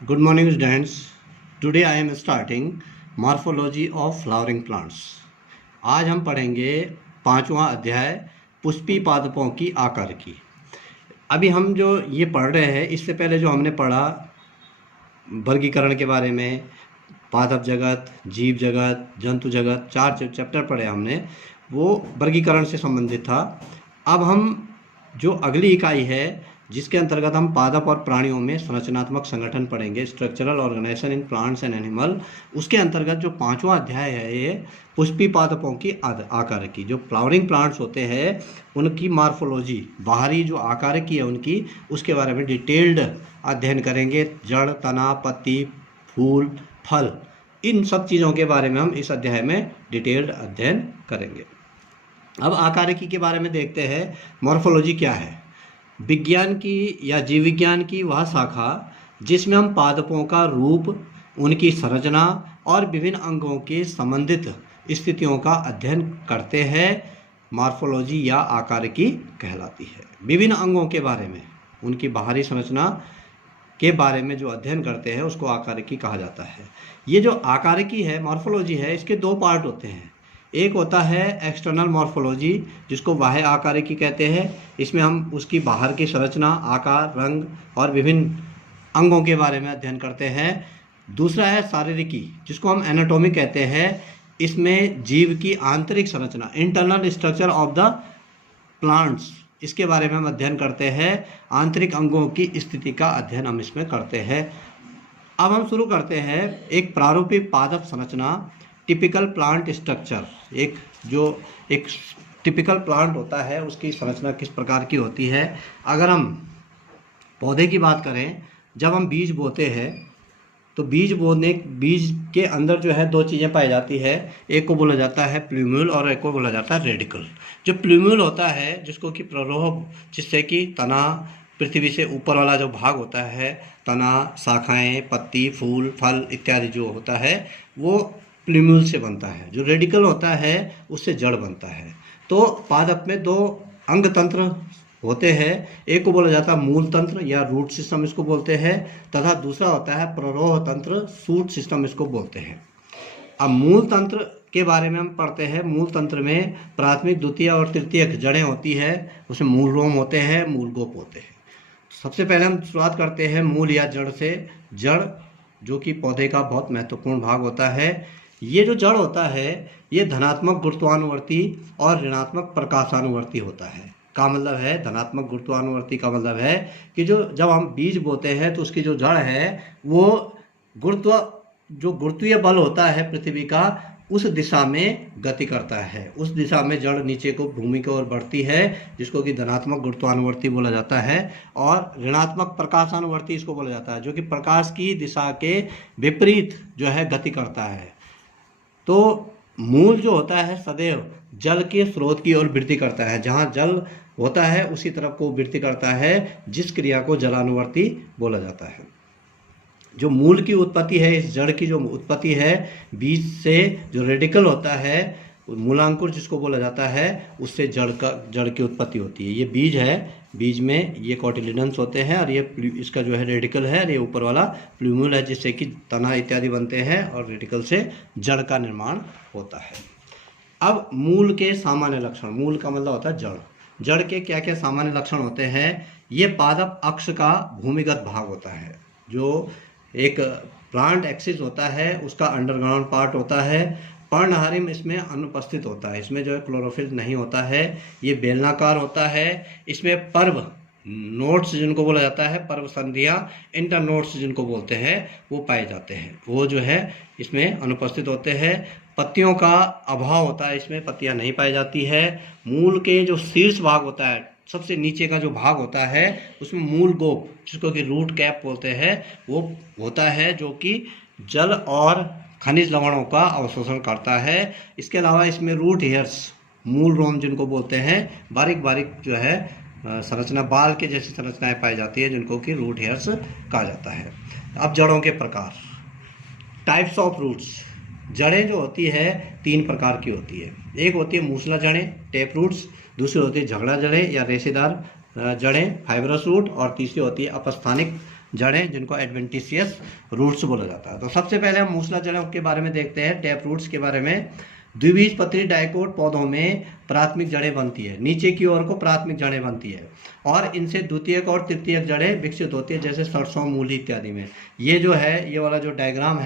Good morning, students. Today I am starting Morphology of Flowering Plants. आज हम पढ़ेंगे 5वां अध्याय पुष्पी पादपों की आकार की। अभी हम जो ये पढ़ रहे हैं, इससे पहले जो हमने पढ़ा वर्गीकरण के बारे में, पादप जगत, जीव जगत, जंतु जगत, 4 चैप्टर पढ़े हमने, वो वर्गीकरण से संबंधित था। अब हम जो अगली इकाई है जिसके अंतर्गत हम पादप और प्राणियों में संरचनात्मक संगठन पढ़ेंगे, structural organisation in plants and animal, उसके अंतर्गत जो 5वां अध्याय है ये पुष्पी पादपों की आकार की। जो फ्लावरिंग प्लांट्स होते हैं उनकी मॉर्फोलॉजी, बाहरी जो आकार की है उनकी, उसके बारे में डिटेल्ड अध्ययन करेंगे। जड़, तना, पत्ती, फूल, फल, इन सब चीज़ों के बारे में हम इस अध्याय में डिटेल्ड अध्ययन करेंगे। अब आकारिकी के बारे में देखते हैं। मॉर्फोलॉजी क्या है? विज्ञान की या जीव विज्ञान की वह शाखा जिसमें हम पादपों का रूप, उनकी संरचना और विभिन्न अंगों के संबंधित स्थितियों का अध्ययन करते हैं, मॉर्फोलॉजी या आकारिकी कहलाती है। विभिन्न अंगों के बारे में, उनकी बाहरी संरचना के बारे में जो अध्ययन करते हैं उसको आकारिकी कहा जाता है। ये जो आकारिकी है, मॉर्फोलॉजी है, इसके 2 पार्ट होते हैं। एक होता है एक्सटर्नल मॉर्फोलॉजी, जिसको बाह्य आकारिकी कहते हैं। इसमें हम उसकी बाहर की संरचना, आकार, रंग और विभिन्न अंगों के बारे में अध्ययन करते हैं। दूसरा है शारीरिकी, जिसको हम एनाटॉमी कहते हैं। इसमें जीव की आंतरिक संरचना, internal structure of the plants, इसके बारे में हम अध्ययन करते हैं। आंतरिक अंगों की स्थिति का अध्ययन हम इसमें करते हैं। अब हम शुरू करते हैं। एक प्रारूपिक पादप संरचना, टिपिकल प्लांट स्ट्रक्चर। एक टिपिकल प्लांट होता है, उसकी संरचना किस प्रकार की होती है। अगर हम पौधे की बात करें, जब हम बीज बोते हैं तो बीज के अंदर जो है 2 चीज़ें पाई जाती है। एक को बोला जाता है प्लूम्यूल और एक को बोला जाता है रेडिकल। जो प्लूम्यूल होता है, जिसको कि प्ररोह, जिससे कि तना, पृथ्वी से ऊपर वाला जो भाग होता है, तना, शाखाएं, पत्ती, फूल, फल इत्यादि जो होता है, वो प्लूम्यूल से बनता है। जो रेडिकल होता है उससे जड़ बनता है। तो पादप में 2 अंग तंत्र होते हैं। एक को बोला जाता है मूल तंत्र या रूट सिस्टम इसको बोलते हैं, तथा दूसरा होता है प्ररोह तंत्र, शूट सिस्टम इसको बोलते हैं। अब मूल तंत्र के बारे में हम पढ़ते हैं। मूल तंत्र में प्राथमिक, द्वितीय और तृतीयक जड़ें होती है। उसमें मूल रोम होते हैं, मूल गोप होते हैं। सबसे पहले हम शुरुआत करते हैं मूल या जड़ से। जड़, जो कि पौधे का बहुत महत्वपूर्ण भाग होता है। ये जो जड़ होता है ये धनात्मक गुरुत्वानुवर्ती और ऋणात्मक प्रकाशानुवर्ती होता है। का मतलब है, धनात्मक गुरुत्वानुवर्ती का मतलब है कि जब हम बीज बोते हैं तो उसकी जो जड़ है वो गुरुत्वीय बल होता है पृथ्वी का, उस दिशा में गति करता है। उस दिशा में जड़ नीचे को, भूमि की ओर बढ़ती है, जिसको कि धनात्मक गुरुत्वानुवर्ती बोला जाता है। और ऋणात्मक प्रकाशानुवर्ती इसको बोला जाता है, जो कि प्रकाश की दिशा के विपरीत जो है गति करता है। तो मूल जो होता है सदैव जल के स्रोत की ओर वृद्धि करता है। जहाँ जल होता है उसी तरफ को वृद्धि करता है, जिस क्रिया को जलानुवर्ती बोला जाता है। जो मूल की उत्पत्ति है, इस जड़ की जो उत्पत्ति है बीज से, जो रेडिकल होता है, मूलांकुर जिसको बोला जाता है, उससे जड़ की उत्पत्ति होती है। ये बीज है, बीज में ये कॉटिलिडन्स होते हैं और ये इसका जो है रेडिकल है, और ये ऊपर वाला प्लूम्यूल है, जिससे कि तना इत्यादि बनते हैं, और रेडिकल से जड़ का निर्माण होता है। अब मूल के सामान्य लक्षण। मूल का मतलब होता है जड़। जड़ के क्या क्या सामान्य लक्षण होते हैं? ये पादप अक्ष का भूमिगत भाग होता है। जो एक प्लांट एक्सिस होता है उसका अंडरग्राउंड पार्ट होता है। पर्णहारिम इसमें अनुपस्थित होता है, इसमें जो है क्लोरोफिल नहीं होता है। ये बेलनाकार होता है। इसमें पर्व नोट्स जिनको बोला जाता है, पर्व संधियाँ, इंटर नोट्स जिनको बोलते हैं, वो पाए जाते हैं। वो जो है इसमें अनुपस्थित होते हैं। पत्तियों का अभाव होता है, इसमें पत्तियां नहीं पाई जाती है। मूल के जो शीर्ष भाग होता है, सबसे नीचे का जो भाग होता है, उसमें मूल गोप, जिसको कि रूट कैप बोलते हैं, वो होता है, जो कि जल और खनिज लवणों का अवशोषण करता है। इसके अलावा इसमें रूट हेयर्स, मूल रोम जिनको बोलते हैं, बारीक बारीक जो है संरचना, बाल के जैसी संरचनाएं पाई जाती है, जिनको कि रूट हेयर्स कहा जाता है। अब जड़ों के प्रकार, टाइप्स ऑफ रूट्स। जड़ें जो होती है 3 प्रकार की होती है। एक होती है मूसला जड़ें, टेप रूट्स। दूसरी होती है झगड़ा जड़ें या रेशेदार जड़ें, फाइब्रस रूट। और तीसरी होती है अपस्थानिक जड़ें जिनको एडवेंटिशियस रूट्स बोला जाता है। तो सबसे पहले हम मूसला जड़ों के बारे में देखते हैं, टैप रूट्स के बारे में। द्विबीजपत्री डाइकोट पौधों में प्राथमिक जड़ें बनती है, नीचे की ओर को प्राथमिक जड़ें बनती है और इनसे द्वितीयक और तृतीयक जड़ें विकसित होती है, जैसे सरसों, मूली इत्यादि में। ये जो है, ये वाला जो डायग्राम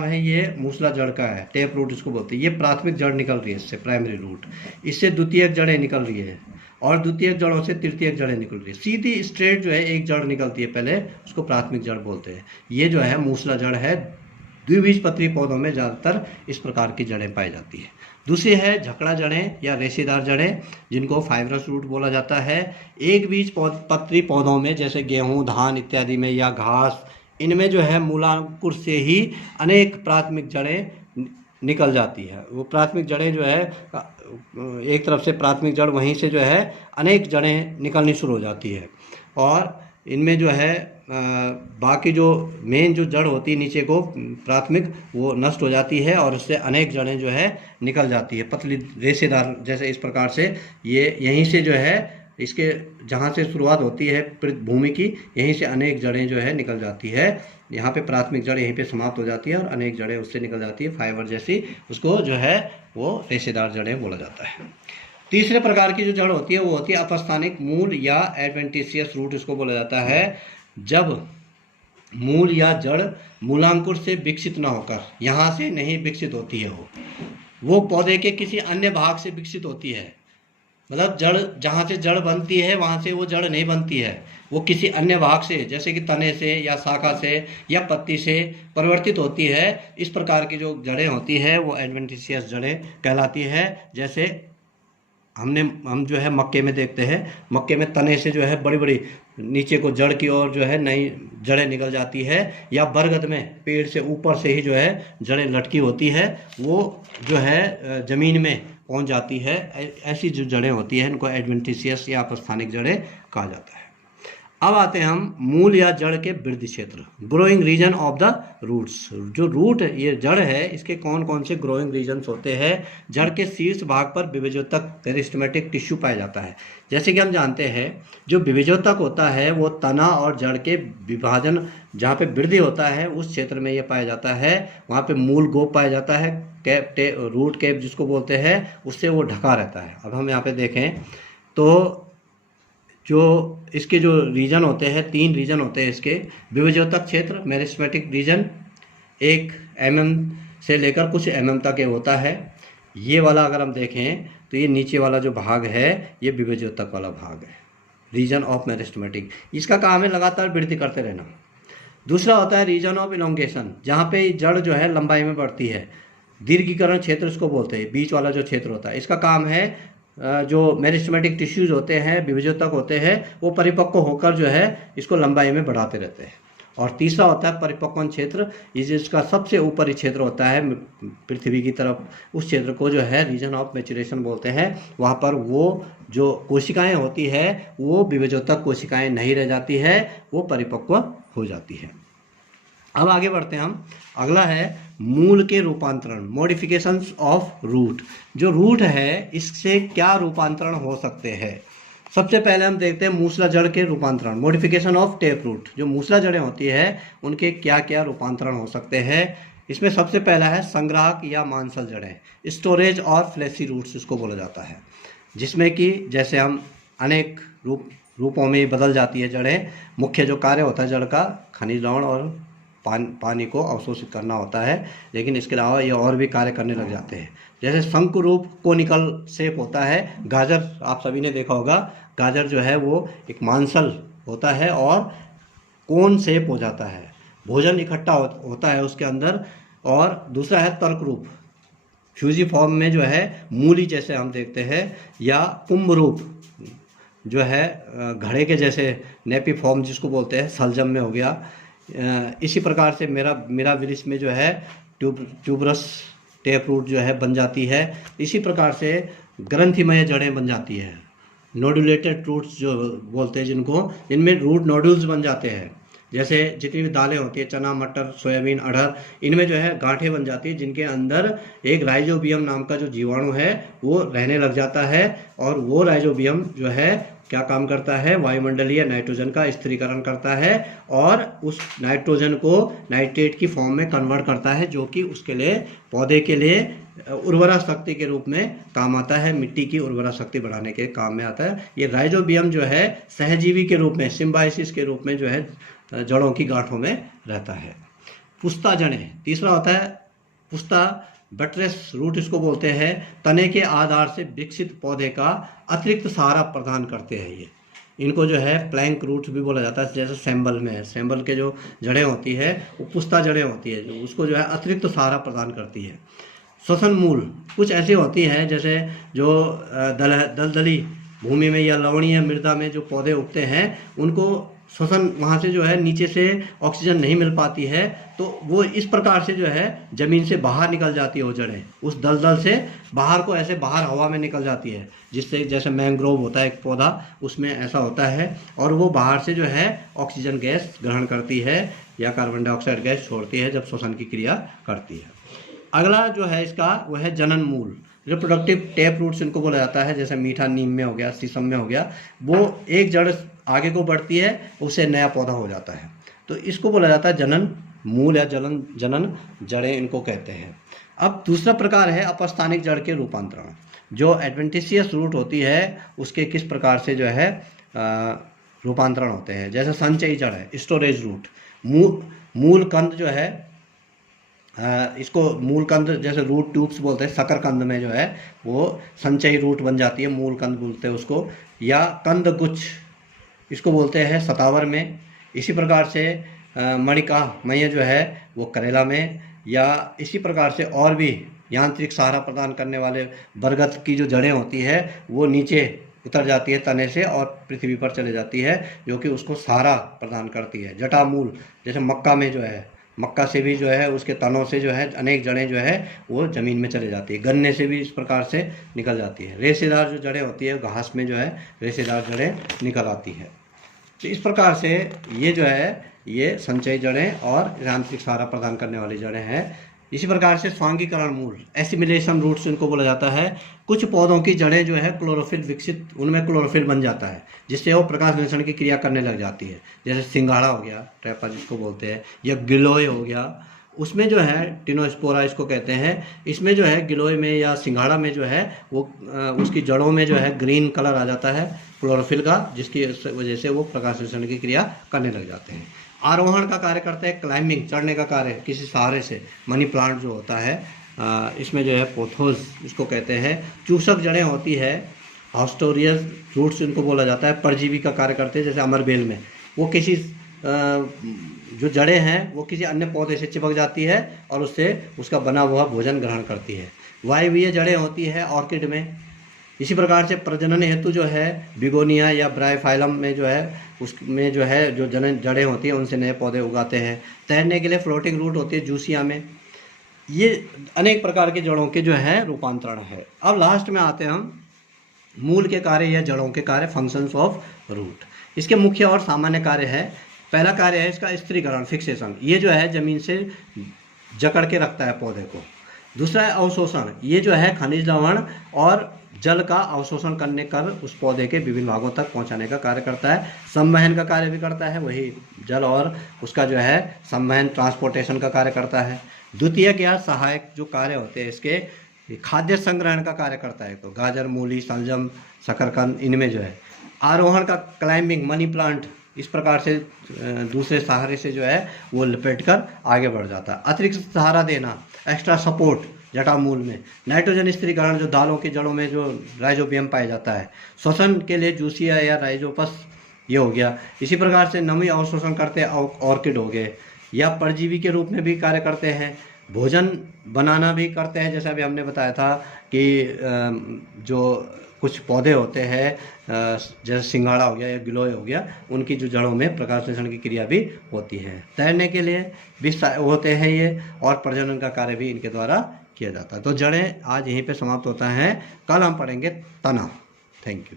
है, ये मूसला जड़ का है, टैप रूट इसको बोलते हैं। ये प्राथमिक जड़ निकल रही है इससे, प्राइमरी रूट, इससे द्वितीयक जड़ें निकल रही है और द्वितीयक जड़ों से तृतीयक जड़ें निकल रही है। सीधी स्ट्रेट जो है एक जड़ निकलती है पहले, उसको प्राथमिक जड़ बोलते हैं। ये जो है मूसला जड़ है। द्विबीजपत्री पौधों में ज़्यादातर इस प्रकार की जड़ें पाई जाती है। दूसरी है झकड़ा जड़ें या रेशेदार जड़ें, जिनको फाइब्रस रूट बोला जाता है। एक बीज पत्री पौधों में, जैसे गेहूं, धान इत्यादि में या घास, इनमें जो है मूलांकुर से ही अनेक प्राथमिक जड़ें निकल जाती है। वो प्राथमिक जड़ें जो है, एक तरफ से प्राथमिक जड़, वहीं से जो है अनेक जड़ें निकलनी शुरू हो जाती है और इनमें जो है बाकी जो मेन जो जड़ होती है नीचे को प्राथमिक, वो नष्ट हो जाती है और उससे अनेक जड़ें जो है निकल जाती है, पतली रेशेदार, जैसे इस प्रकार से। ये यहीं से जो है, इसके जहाँ से शुरुआत होती है भूमि की, यहीं से अनेक जड़ें जो है निकल जाती है। यहाँ पे प्राथमिक जड़ यहीं पे समाप्त हो जाती है और अनेक जड़ें उससे निकल जाती है, फाइबर जैसी। उसको जो है वो रेशेदार जड़ें बोला जाता है। तीसरे प्रकार की जो जड़ होती है वो होती है अपस्थानिक मूल या एडवेंटिशियस रूट, इसको बोला जाता है। जब मूल या जड़ मूलांकुर से विकसित न होकर, यहाँ से नहीं विकसित होती है, वो पौधे के किसी अन्य भाग से विकसित होती है। मतलब जड़, जहाँ से जड़ बनती है वहाँ से वो जड़ नहीं बनती है, वो किसी अन्य भाग से, जैसे कि तने से या शाखा से या पत्ती से परिवर्तित होती है। इस प्रकार की जो जड़ें होती है वो एडवेंटिशियस जड़ें कहलाती है। जैसे हम जो है मक्के में देखते हैं, मक्के में तने से जो है बड़ी बड़ी नीचे को जड़ की ओर जो है नई जड़ें निकल जाती है, या बरगद में पेड़ से ऊपर से ही जो है जड़ें लटकी होती है, वो जो है ज़मीन में पहुंच जाती है। ऐसी जो जड़ें होती हैं इनको एडवेंटिशियस या अपस्थानिक जड़ें कहा जाता है। अब आते हैं हम मूल या जड़ के वृद्धि क्षेत्र, growing region of the roots. जो रूट, ये जड़ है, इसके कौन कौन से ग्रोइंग रीजन्स होते हैं। जड़ के शीर्ष भाग पर विभेजोतक मेरिस्टेमेटिक टिश्यू पाया जाता है। जैसे कि हम जानते हैं, जो विभेजोतक होता है वो तना और जड़ के विभाजन, जहाँ पे वृद्धि होता है उस क्षेत्र में ये पाया जाता है। वहाँ पे मूल गोप पाया जाता है, रूट कैप जिसको बोलते हैं, उससे वो ढका रहता है। अब हम यहाँ पे देखें तो जो इसके जो रीजन होते हैं, 3 रीजन होते हैं इसके। विभेजोतक क्षेत्र, मेरिस्टेमेटिक रीजन, 1 mm से लेकर कुछ mm तक ये होता है। ये वाला अगर हम देखें तो ये नीचे वाला जो भाग है ये विभेजोतक वाला भाग है, रीजन ऑफ मेरिस्टेमेटिक। इसका काम है लगातार वृद्धि करते रहना। दूसरा होता है रीजन ऑफ इलोंगेशन, जहाँ पे जड़ जो है लंबाई में बढ़ती है। दीर्घीकरण क्षेत्र इसको बोलते हैं, बीच वाला जो क्षेत्र होता है। इसका काम है जो मेरिस्टेमेटिक टिश्यूज होते हैं, विभेजोतक होते हैं, वो परिपक्व होकर जो है इसको लंबाई में बढ़ाते रहते हैं। और तीसरा होता है परिपक्वन क्षेत्र, ये जिसका सबसे ऊपरी क्षेत्र होता है पृथ्वी की तरफ, उस क्षेत्र को जो है रीजन ऑफ मैच्योरेशन बोलते हैं। वहाँ पर वो जो कोशिकाएं होती है वो विभेजोतक कोशिकाएं नहीं रह जाती है, वो परिपक्व हो जाती है। अब आगे बढ़ते हैं हम। अगला है मूल के रूपांतरण, मॉडिफिकेशंस ऑफ रूट। जो रूट है इससे क्या रूपांतरण हो सकते हैं। सबसे पहले हम देखते हैं मूसला जड़ के रूपांतरण, मॉडिफिकेशन ऑफ टैप रूट। जो मूसला जड़ें होती है उनके क्या क्या रूपांतरण हो सकते हैं। इसमें सबसे पहला है संग्राहक या मांसल जड़ें, स्टोरेज और फ्लैशी रूट्स इसको बोला जाता है, जिसमें कि जैसे हम अनेक रूपों में बदल जाती है जड़ें। मुख्य जो कार्य होता है जड़ का, खनिज लवण और पानी को अवशोषित करना होता है, लेकिन इसके अलावा ये और भी कार्य करने लग जाते हैं। जैसे शंकु रूप कोनिकल शेप होता है। गाजर आप सभी ने देखा होगा, गाजर जो है वो एक मांसल होता है और कोन शेप हो जाता है, भोजन इकट्ठा होता है उसके अंदर। और दूसरा है तर्क रूप, फ्यूजी फॉर्म में जो है मूली जैसे हम देखते हैं, या कुंभ रूप जो है घड़े के जैसे नेपी फॉर्म जिसको बोलते हैं, सलजम में हो गया। इसी प्रकार से मेरा वृक्ष में जो है ट्यूबरस टैप रूट जो है बन जाती है। इसी प्रकार से ग्रंथिमय जड़ें बन जाती है, नोडुलेटेड रूट्स जो बोलते हैं जिनको, इनमें रूट नोड्यूल्स बन जाते हैं। जैसे जितनी भी दालें होती है, चना, मटर, सोयाबीन, अरहर, इनमें जो है गांठें बन जाती है जिनके अंदर एक राइजोबियम नाम का जो जीवाणु है वो रहने लग जाता है, और वो राइजोबियम जो है क्या काम करता है, वायुमंडलीय नाइट्रोजन का स्थिरीकरण करता है और उस नाइट्रोजन को नाइट्रेट की फॉर्म में कन्वर्ट करता है, जो कि उसके लिए, पौधे के लिए उर्वरा शक्ति के रूप में काम आता है, मिट्टी की उर्वरा शक्ति बढ़ाने के काम में आता है। ये राइजोबियम जो है सहजीवी के रूप में, सिम्बायोसिस के रूप में जो है जड़ों की गांठों में रहता है। पुस्ता जड़ें, तीसरा होता है पुस्ता, बटरेस रूट इसको बोलते हैं। तने के आधार से विकसित पौधे का अतिरिक्त सहारा प्रदान करते हैं ये। इनको जो है प्लैंक रूट भी बोला जाता है, जैसे सैम्बल में है, सैम्बल के जो जड़ें होती है वो पुस्ता जड़ें होती है, जो उसको जो है अतिरिक्त सहारा प्रदान करती है। श्वसन मूल कुछ ऐसी होती हैं जैसे जो दलदली भूमि में या लवणीय मृदा में जो पौधे उगते हैं, उनको श्वसन वहाँ से जो है नीचे से ऑक्सीजन नहीं मिल पाती है, तो वो इस प्रकार से जो है ज़मीन से बाहर निकल जाती है, वो जड़ें उस दलदल से बाहर को ऐसे बाहर हवा में निकल जाती है, जिससे जैसे मैंग्रोव होता है एक पौधा, उसमें ऐसा होता है, और वो बाहर से जो है ऑक्सीजन गैस ग्रहण करती है या कार्बन डाइऑक्साइड गैस छोड़ती है जब श्वसन की क्रिया करती है। अगला जो है इसका वो है जनन मूल, रिप्रोडक्टिव टैप रूट्स इनको बोला जाता है, जैसे मीठा नीम में हो गया, शीशम में हो गया। वो एक जड़ आगे को बढ़ती है, उससे नया पौधा हो जाता है, तो इसको बोला जाता है जनन मूल या जनन जड़ें इनको कहते हैं। अब दूसरा प्रकार है अपस्थानिक जड़ के रूपांतरण। जो एडवेंटिशियस रूट होती है उसके किस प्रकार से जो है रूपांतरण होते हैं, जैसे संचयी जड़ है, स्टोरेज रूट। मूल कंद जो है, इसको मूल कंद जैसे रूट ट्यूब्स बोलते हैं, शकरकंद में जो है वो संचयी रूट बन जाती है, मूल कंद बोलते हैं उसको, या कंद गुच्छ इसको बोलते हैं सतावर में। इसी प्रकार से मणिका मय जो है वो करेला में, या इसी प्रकार से और भी यांत्रिक सहारा प्रदान करने वाले बरगद की जो जड़ें होती है वो नीचे उतर जाती है तने से और पृथ्वी पर चले जाती है, जो कि उसको सहारा प्रदान करती है। जटामूल जैसे मक्का में जो है, मक्का से भी जो है उसके तनों से जो है अनेक जड़ें जो है वो ज़मीन में चले जाती है। गन्ने से भी इस प्रकार से निकल जाती है। रेशेदार जो जड़ें होती है, घास में जो है रेशेदार जड़ें निकल आती है। तो इस प्रकार से ये जो है ये संचयी जड़ें और यांत्रिक सहारा प्रदान करने वाली जड़ें हैं। इसी प्रकार से स्वांगीकरण मूल, एसिमिलेशन रूट्स इनको बोला जाता है। कुछ पौधों की जड़ें जो है क्लोरोफिल विकसित, उनमें क्लोरोफिल बन जाता है, जिससे वो प्रकाश संश्लेषण की क्रिया करने लग जाती है। जैसे सिंघाड़ा हो गया, ट्रैपा जिसको बोलते हैं, या गिलोय हो गया, उसमें जो है टिनोस्पोरा इसको कहते हैं। इसमें जो है गिलोय में या सिंघाड़ा में जो है वो उसकी जड़ों में जो है ग्रीन कलर आ जाता है क्लोरोफिल का, जिसकी वजह से वो प्रकाश संश्लेषण की क्रिया करने लग जाते हैं। आरोहण का कार्य करते हैं, क्लाइंबिंग चढ़ने का कार्य किसी सहारे से। मनी प्लांट जो होता है इसमें जो है पोथोस इसको कहते हैं। चूसक जड़ें होती है, हॉस्टोरियस रूट्स इनको बोला जाता है, परजीवी का कार्य करते हैं। जैसे अमरबेल में वो किसी जो जड़ें हैं वो किसी अन्य पौधे से चिपक जाती है और उससे उसका बना हुआ भोजन ग्रहण करती है। वायवीय जड़ें होती है ऑर्किड में। इसी प्रकार से प्रजनन हेतु जो है बिगोनिया या ब्रायोफाइलम में जो है उसमें जो है जो जड़ें होती हैं उनसे नए पौधे उगाते हैं। तैरने के लिए फ्लोटिंग रूट होती है जूसिया में। ये अनेक प्रकार की जड़ों के जो है रूपांतरण है। अब लास्ट में आते हैं हम मूल के कार्य या जड़ों के कार्य, फंक्शंस ऑफ रूट। इसके मुख्य और सामान्य कार्य है। पहला कार्य है इसका स्थिरीकरण, फिक्सेशन, ये जो है जमीन से जकड़ के रखता है पौधे को। दूसरा है अवशोषण, ये जो है खनिज लवण और जल का अवशोषण करने कर उस पौधे के विभिन्न भागों तक पहुंचाने का कार्य करता है। संवहन का कार्य भी करता है, वही जल और उसका जो है संवहन, ट्रांसपोर्टेशन का कार्य करता है। द्वितीयक या सहायक जो कार्य होते हैं इसके, खाद्य संग्रहण का कार्य करता है। तो गाजर, मूली, शलजम, शकरकंद, इनमें जो है आरोहण का, क्लाइंबिंग, मनी प्लांट, इस प्रकार से दूसरे सहारे से जो है वो लपेट कर आगे बढ़ जाता है। अतिरिक्त सहारा देना, एक्स्ट्रा सपोर्ट, जटामूल में। नाइट्रोजन स्थिरीकरण, जो दालों की जड़ों में जो राइजोबियम पाया जाता है। श्वसन के लिए जूसिया या राइजोपस ये हो गया। इसी प्रकार से नमी अवशोषण करते ऑर्किड हो गए, या परजीवी के रूप में भी कार्य करते हैं। भोजन बनाना भी करते हैं, जैसा अभी हमने बताया था कि जो कुछ पौधे होते हैं जैसे सिंघाड़ा हो गया या गिलोय हो गया, उनकी जो जड़ों में प्रकाश संश्लेषण की क्रिया भी होती है। तैरने के लिए भी होते हैं ये, और प्रजनन का कार्य भी इनके द्वारा किया जाता है। तो जड़ें आज यहीं पे समाप्त होता है। कल हम पढ़ेंगे तना। Thank you.